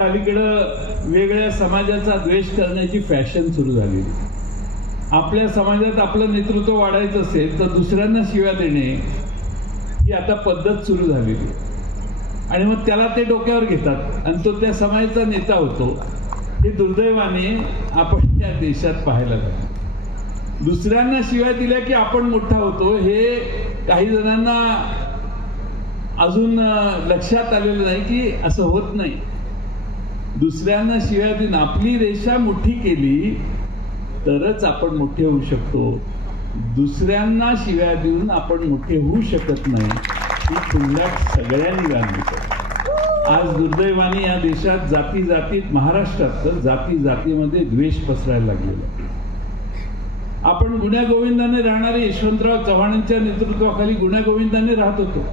अलीकडे वेगळ्या समाजाचा द्वेष करण्याची फॅशन सुरू झाली। आपल्या समाजात आपलं नेतृत्व वाढायचं असेल तर दुसऱ्यांना शिव्या देणे ही आता पद्धत सुरू झालेली आणि मग त्याला ते डोक्यावर घेतात आणि तो त्या समाजाचा नेता होतो। हे दुर्दैवाने आपण या देशात पाहायला लागलो। दुसऱ्यांना शिव्या दिल्या की आपण मोठा होतो हे काही जणांना अजून लक्षात आलेलं नाही की असं होत नाही। दुसऱ्यांना शिव्या देऊन आपली रेषा मोठी केली तरच आपण मोठे होऊ शकतो। दुसऱ्यांना शिव्या देऊन आपण मोठे होऊ शकत नाही ही तुंडाट सगळ्यांनी घालली। आज दुर्दैवाने या देशात जाती जातीत महाराष्ट्रात तर जाती जातीमध्ये द्वेष पसरायला लागलेला। आपण गुण्यागोविंदाने राहणारे यशवंतराव चव्हाणांच्या नेतृत्वाखाली गुण्यागोविंदाने राहत होतो।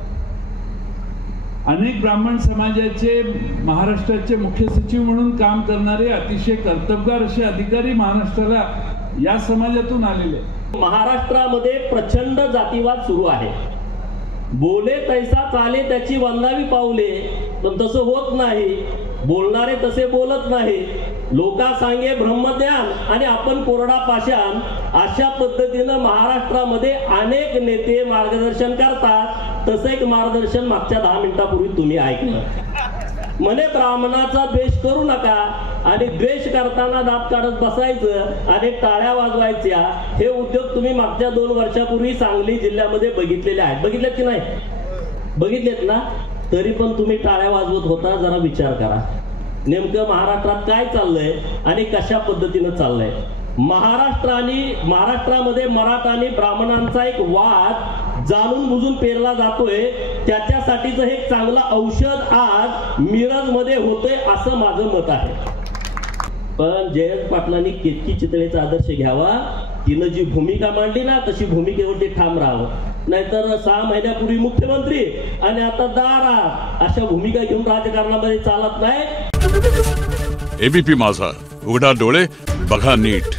अनेक ब्राह्मण समाजाचे महाराष्ट्राचे मुख्य सचिव म्हणून काम करणारे अतिशय कर्तबगार असे अधिकारी महाराष्ट्राला या समाजातून आलेले। महाराष्ट्रामध्ये प्रचंड जातीवाद सुरू आहे। बोले तैसा चाले त्याची वंदावी पाऊले, पण तसं होत नाही। बोलणारे तसे बोलत नाही। लोका सांगे ब्रह्मज्ञान आणि आपण कोरडा पाषाण, अशा पद्धतीनं महाराष्ट्रामध्ये अनेक नेते मार्गदर्शन करतात। तसं एक मार्गदर्शन मागच्या 10 मिनिटापूर्वी तुम्ही ऐकलं। म्हणे ब्राह्मणाचा द्वेष करू नका आणि द्वेष करताना दात काढत बसायचं आणि टाळ्या वाजवायच्या, हे उद्योग तुम्ही मागच्या 2 वर्षापूर्वी सांगली जिल्ह्यामध्ये बघितलेले आहेत। बघितलेत की नाही? बघितलेत ना? तरी पण तुम्ही टाळ्या वाजवत होता। जरा विचार करा नेमकं महाराष्ट्रात काय चाललंय आणि कशा पद्धतीनं चाललंय। महाराष्ट्रामध्ये मराठा आणि ब्राह्मणांचा एक वाद जाणून बुजून पेरला जातोय। त्याच्यासाठीच हे चांगलं औषध आज मिरज मध्ये होतंय असं माझं मत आहे। पण जयंत पाटलांनी केतकी चितळेचा आदर्श घ्यावा। तिनं जी भूमिका मांडली ना तशी भूमिकेवरती ठाम राहावं। नाहीतर 6 महिन्यापूर्वी मुख्यमंत्री आणि आता दारा अशा भूमिका घेऊन राजकारणामध्ये चालत नाही। एबीपी माझा, उघडा डोळे बघा नीट।